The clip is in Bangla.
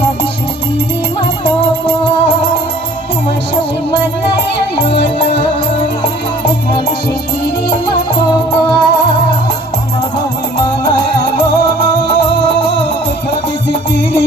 ভাবি শিকিরি মতো তোমার সঙ্গে মানায় আলো না ভাবি শিকিরি মতো মানায় আলো না ভাবি শিকিরি